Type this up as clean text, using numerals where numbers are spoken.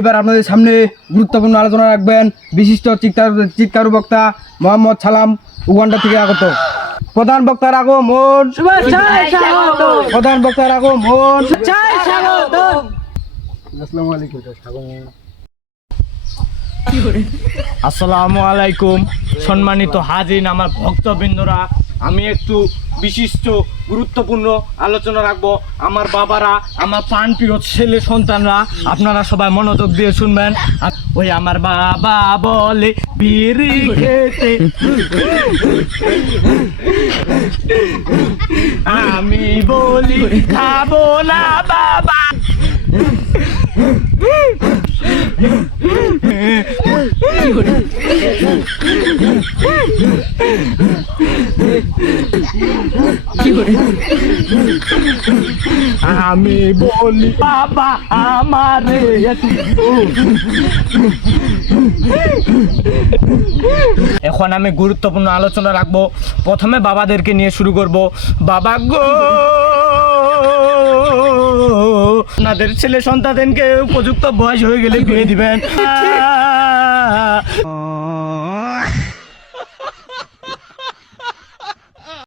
এবার আপনাদের সামনে গুরুত্বপূর্ণ আলোচনা রাখবেন বিশিষ্ট চিৎকার বক্তা মোহাম্মদ সালাম উগান্ডা থেকে আগত। প্রধান বক্তার আগমন, প্রধান বক্তার আগমন। আসসালামু আলাইকুম সম্মানিত হাজির আমার ভক্তবৃন্দরা, আমি একটু বিশিষ্ট গুরুত্বপূর্ণ আলোচনা রাখবো। আমার বাবারা, আমার প্রাণপ্রিয় ছেলে সন্তানরা, আপনারা সবাই মনোযোগ দিয়ে শুনবেন। ওই আমার বাবা বলে বিড়ি খেতে, আমি বলি খাবো না বাবা। আমি বলি বাবা আমারে এখন আমি গুরুত্বপূর্ণ আলোচনা রাখবো। প্রথমে বাবাদেরকে নিয়ে শুরু করব। বাবা গো, আপনাদের ছেলে সন্তানকে উপযুক্ত বয়স হয়ে গেলে বিয়ে দিবেন।